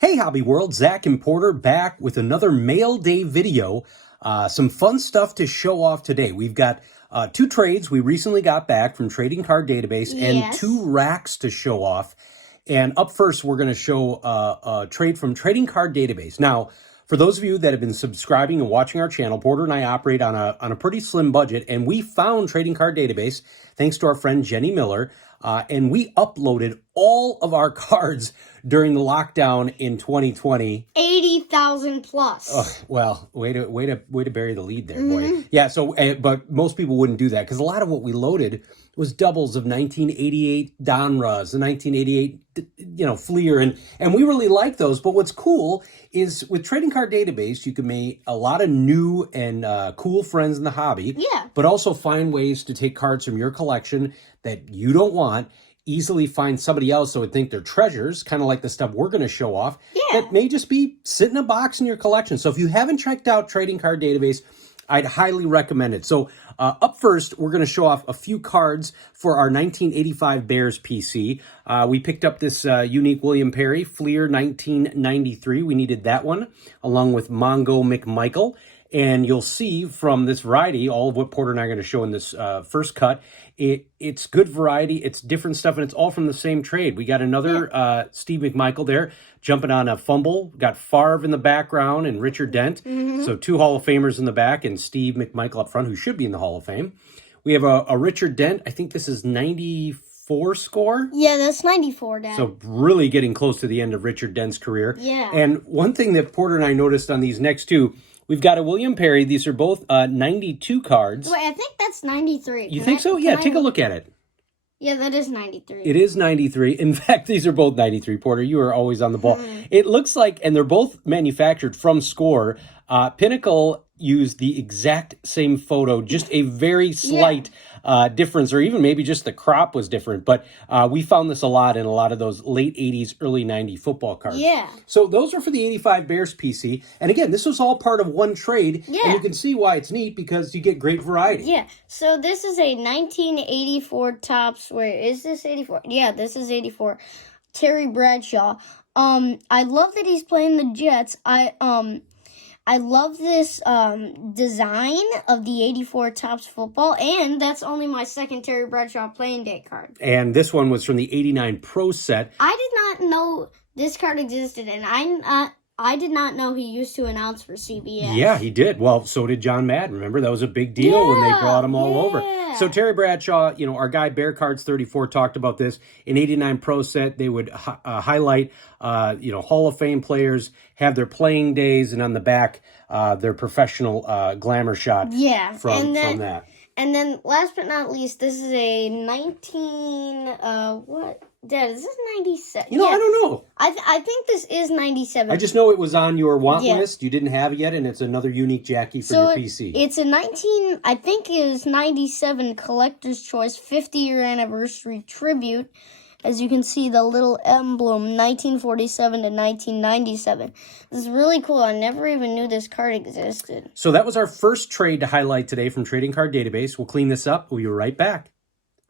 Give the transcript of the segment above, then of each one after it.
Hey Hobby World, Zach and Porter back with another Mail Day video. Some fun stuff to show off today. We've got two trades we recently got back from Trading Card Database and two racks to show off. And up first, we're going to show a trade from Trading Card Database. Now, for those of you that have been subscribing and watching our channel, Porter and I operate on a pretty slim budget, and we found Trading Card Database thanks to our friend Jenny Miller, and we uploaded all of our cards during the lockdown in 2020. 80,000 plus. Oh, well, way to bury the lead there, boy. Yeah. So, but most people wouldn't do that because a lot of what we loaded was doubles of 1988 Donruss, the 1988, Fleer, and we really like those. But what's cool is with Trading Card Database, you can make a lot of new and cool friends in the hobby. Yeah. But also find ways to take cards from your collection that you don't want, easily find somebody else that would think they're treasures, kind of like the stuff we're going to show off, that may just be sitting in a box in your collection. So if you haven't checked out Trading Card Database, I'd highly recommend it. So up first, we're going to show off a few cards for our 1985 Bears PC. We picked up this unique William Perry Fleer 1993. We needed that one, along with Mongo McMichael. And you'll see from this variety, all of what Porter and I are going to show in this first cut, it's good variety, it's different stuff, and it's all from the same trade. We got another Steve McMichael there, jumping on a fumble. Got Favre in the background and Richard Dent. So two Hall of Famers in the back and Steve McMichael up front, who should be in the Hall of Fame. We have a Richard Dent. I think this is 94 score. Yeah, that's 94, Dad. So really getting close to the end of Richard Dent's career. Yeah. And one thing that Porter and I noticed on these next two, we've got a William Perry. These are both 92 cards. Wait, I think that's 93. You think so? Yeah, take a look at it. Yeah, that is 93. It is 93. In fact, these are both 93, Porter. You are always on the ball. It looks like, and they're both manufactured from Score. Pinnacle used the exact same photo, just a very slight difference, or even maybe just the crop was different. But we found this a lot in a lot of those late 80s, early 90s football cards. Yeah. So those are for the 85 Bears PC. And again, this was all part of one trade. Yeah. And you can see why it's neat because you get great variety. Yeah. So this is a 1984 Topps. Where is this 84? Yeah, this is 84. Terry Bradshaw. I love that he's playing the Jets. I love this design of the 84 Topps football, and that's only my second Terry Bradshaw playing day card. And this one was from the 89 Pro set. I did not know this card existed, and I did not know he used to announce for CBS. Yeah, he did. Well, so did John Madden. Remember, that was a big deal when they brought him all over. So Terry Bradshaw, our guy Bear Cards 34 talked about this. In 89 Pro set, they would highlight, Hall of Fame players, have their playing days, and on the back, their professional glamour shot from that. And then, last but not least, this is a 19, what? Dad, is this 97? I don't know. I think this is 97. I just know it was on your want list. You didn't have it yet, and it's another unique Jackie for your PC. It's a I think it is 97 Collector's Choice 50-year anniversary tribute. As you can see, the little emblem, 1947 to 1997. This is really cool. I never even knew this card existed. So that was our first trade to highlight today from Trading Card Database. We'll clean this up. We'll be right back.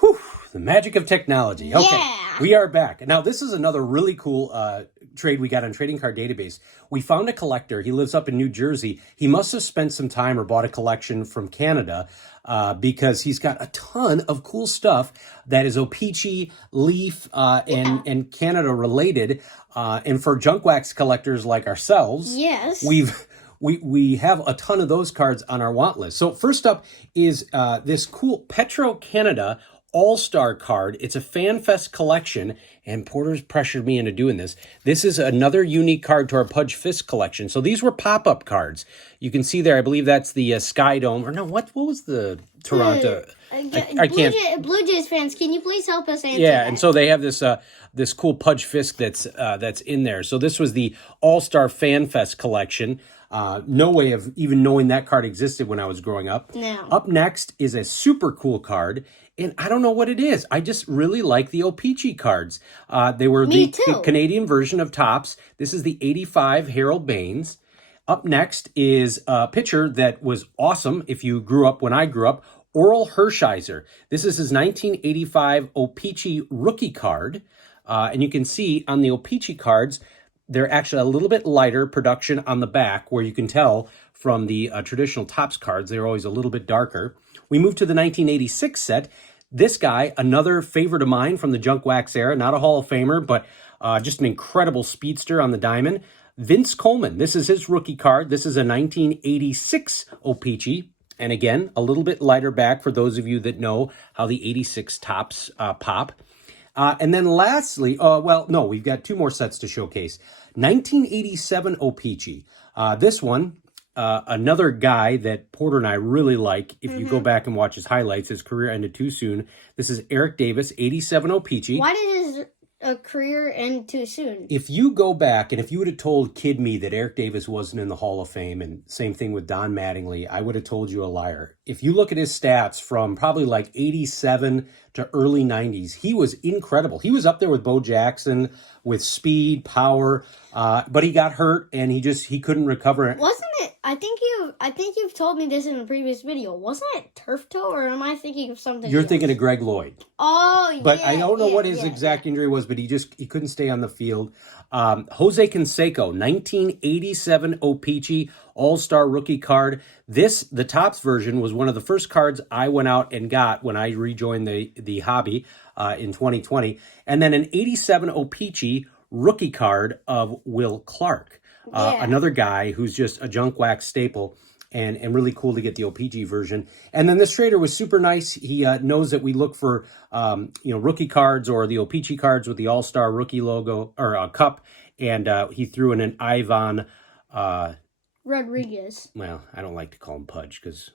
Whew, the magic of technology. Okay, we are back. Now, this is another really cool trade we got on Trading Card Database. We found a collector. He lives up in New Jersey. He must have spent some time or bought a collection from Canada because he's got a ton of cool stuff that is O-Pee-Chee, Leaf, and Canada related. And for junk wax collectors like ourselves, we have a ton of those cards on our want list. So first up is this cool Petro Canada All-Star card. It's a FanFest collection, and Porter's pressured me into doing this. This is another unique card to our Pudge Fist collection. So these were pop-up cards. You can see there, I believe that's the Sky Dome. Or no, what was the Toronto? I can't. Blue Jays fans, can you please help us answer that? And so they have this this cool Pudge Fist that's in there. So this was the All-Star FanFest collection. No way of even knowing that card existed when I was growing up. No. Up next is a super cool card, and I don't know what it is. I just really like the O-Pee-Chee cards. They were the Canadian version of Topps. This is the 85 Harold Baines. Up next is a pitcher that was awesome if you grew up when I grew up, Oral Hershiser. This is his 1985 O-Pee-Chee rookie card. And you can see on the O-Pee-Chee cards, they're actually a little bit lighter production on the back, where you can tell from the traditional Topps cards, they're always a little bit darker. We move to the 1986 set. This guy, another favorite of mine from the junk wax era, not a Hall of Famer, but just an incredible speedster on the diamond. Vince Coleman, this is his rookie card. This is a 1986 O-Pee-Chee. And again, a little bit lighter back for those of you that know how the 86 Topps pop. And then lastly, well, no, we've got two more sets to showcase. 1987 O-Pee-Chee. This one, another guy that Porter and I really like. If you go back and watch his highlights, his career ended too soon. This is Eric Davis, 87 O-Pee-Chee. Why did his career end too soon? If you go back and if you would have told Kid Me that Eric Davis wasn't in the Hall of Fame, and same thing with Don Mattingly, I would have told you a liar. If you look at his stats from probably like 87 to early 90s, he was incredible. He was up there with Bo Jackson with speed, power, but he got hurt and he couldn't recover. Wasn't it? I think you've told me this in a previous video. Wasn't it turf toe, or am I thinking of something You're else? thinking of Greg Lloyd. Oh, But yeah, I don't know what his yeah. exact injury was, but he couldn't stay on the field. Jose Canseco, 1987 O-Pee-Chee All-Star Rookie card. The Topps version was one of the first cards I went out and got when I rejoined the hobby in 2020. And then an 87 O-Pee-Chee rookie card of Will Clark. Another guy who's just a junk wax staple, and really cool to get the O-Pee-Chee version. And then this trader was super nice. He knows that we look for rookie cards or the O-Pee-Chee cards with the All-Star rookie logo or cup, and he threw in an Ivan Rodriguez. Well, I don't like to call him Pudge because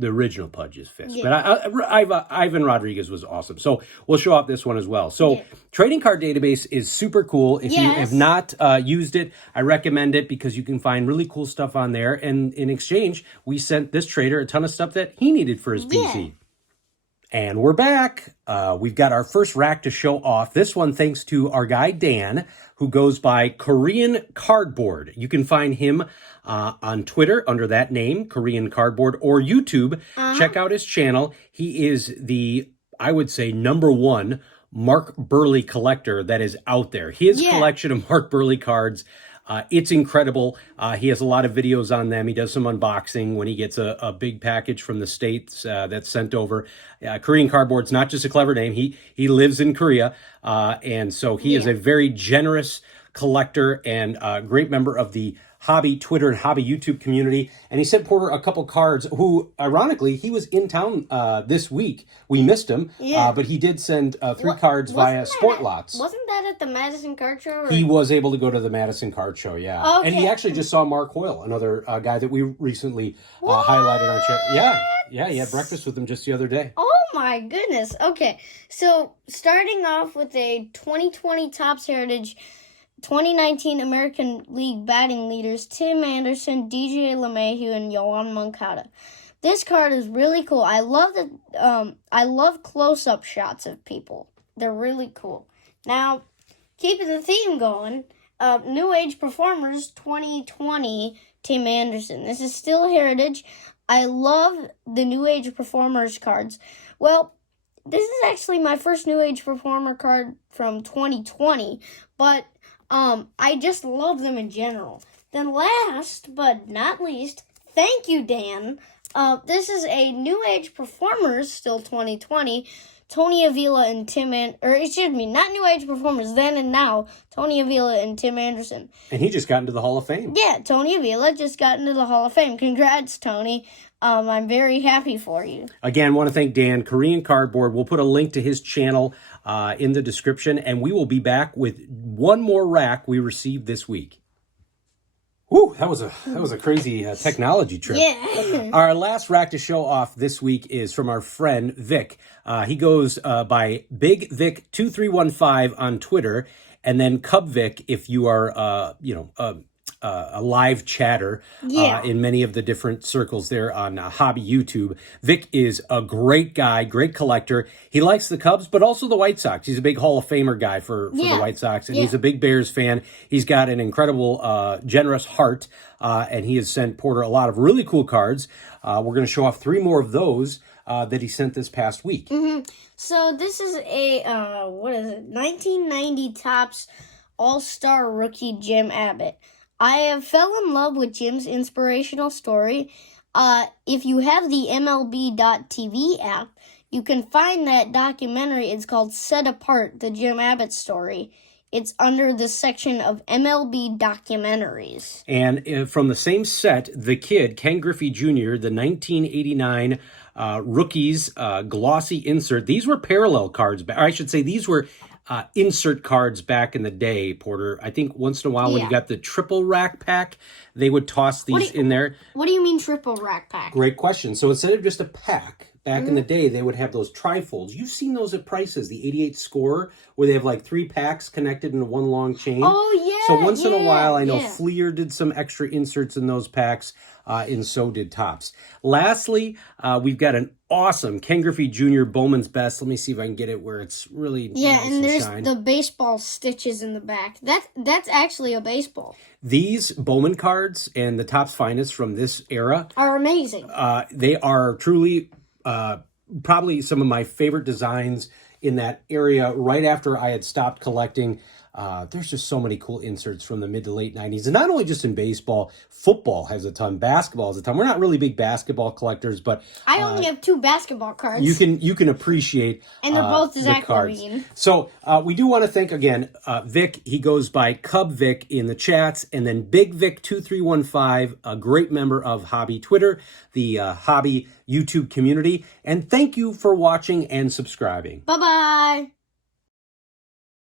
the original Pudge is Fisk. Yeah. But Ivan Rodriguez was awesome. So we'll show off this one as well. So Trading Card Database is super cool. If you have not used it, I recommend it because you can find really cool stuff on there. And in exchange, we sent this trader a ton of stuff that he needed for his PC. And we're back. We've got our first rack to show off. This one thanks to our guy Dan, who goes by Korean Cardboard. You can find him on Twitter under that name, Korean Cardboard, or YouTube. Check out his channel. He is I would say, #1 Mark Burley collector that is out there. His collection of Mark Burley cards, it's incredible. He has a lot of videos on them. He does some unboxing when he gets a big package from the States that's sent over. Korean Cardboard's not just a clever name. He lives in Korea, and so he is a very generous collector and a great member of the hobby Twitter and hobby YouTube community. And he sent Porter a couple cards who, ironically, he was in town this week. We missed him, but he did send 3 cards via Sport Lots. Wasn't that at the Madison Card Show? Or? He was able to go to the Madison Card Show, Okay. And he actually just saw Mark Hoyle, another guy that we recently highlighted on our chat. Yeah, he had breakfast with him just the other day. Oh my goodness. Okay, so starting off with a 2020 Topps Heritage 2019 American League batting leaders Tim Anderson, DJ LeMahieu, and Yoan Moncada. This card is really cool. I love close-up shots of people. They're really cool. Now, keeping the theme going, New Age Performers 2020 Tim Anderson. This is still Heritage. I love the New Age Performers cards. Well, this is actually my first New Age Performer card from 2020, but I just love them in general. Then last but not least, thank you, Dan. This is a New Age Performers, still 2020, Tony Avila and not New Age Performers, then and now, Tony Avila and Tim Anderson. And he just got into the Hall of Fame. Yeah, Tony Avila just got into the Hall of Fame. Congrats, Tony. I'm very happy for you. Again, want to thank Dan, Korean Cardboard. We'll put a link to his channel in the description, and we will be back with one more rack we received this week. Whew, that was a crazy technology trip. Yeah. Our last rack to show off this week is from our friend Vic. He goes by Big Vic 2315 on Twitter, and then CubVic if you are a live chatter in many of the different circles there on hobby YouTube. Vic is a great guy, great collector. He likes the Cubs, but also the White Sox. He's a big Hall of Famer guy for the White Sox, and he's a big Bears fan. He's got an incredible, generous heart, and he has sent Porter a lot of really cool cards. We're going to show off 3 more of those that he sent this past week. So this is a 1990 Topps all-star rookie Jim Abbott. I have fell in love with Jim's inspirational story. If you have the MLB.TV app, you can find that documentary. It's called Set Apart, the Jim Abbott story. It's under the section of MLB documentaries. And from the same set, the kid, Ken Griffey Jr., the 1989 rookies glossy insert. These were parallel cards, or I should say these were insert cards back in the day, Porter. I think once in a while when you got the triple rack pack, they would toss these in there. What do you mean triple rack pack? Great question. So instead of just a pack, back in the day, they would have those trifolds. You've seen those at Prices, the 88 Score, where they have like 3 packs connected into one long chain. Oh, yeah. So once in a while, I know Fleer did some extra inserts in those packs, and so did Topps. Lastly, we've got an awesome Ken Griffey Jr. Bowman's Best. Let me see if I can get it where it's really nice and there's shined. the baseball stitches in the back. That's actually a baseball. These Bowman cards and the Topps Finest from this era are amazing. They are truly probably some of my favorite designs in that area right after I had stopped collecting. There's just so many cool inserts from the mid to late 90s. And not only just in baseball, football has a ton, basketball has a ton. We're not really big basketball collectors, but I only have 2 basketball cards. You can appreciate and they're both Zach cards. Levine. So we do want to thank again Vic. He goes by CubVic in the chats, and then Big Vic 2315, a great member of Hobby Twitter, the Hobby YouTube community. And thank you for watching and subscribing. Bye-bye.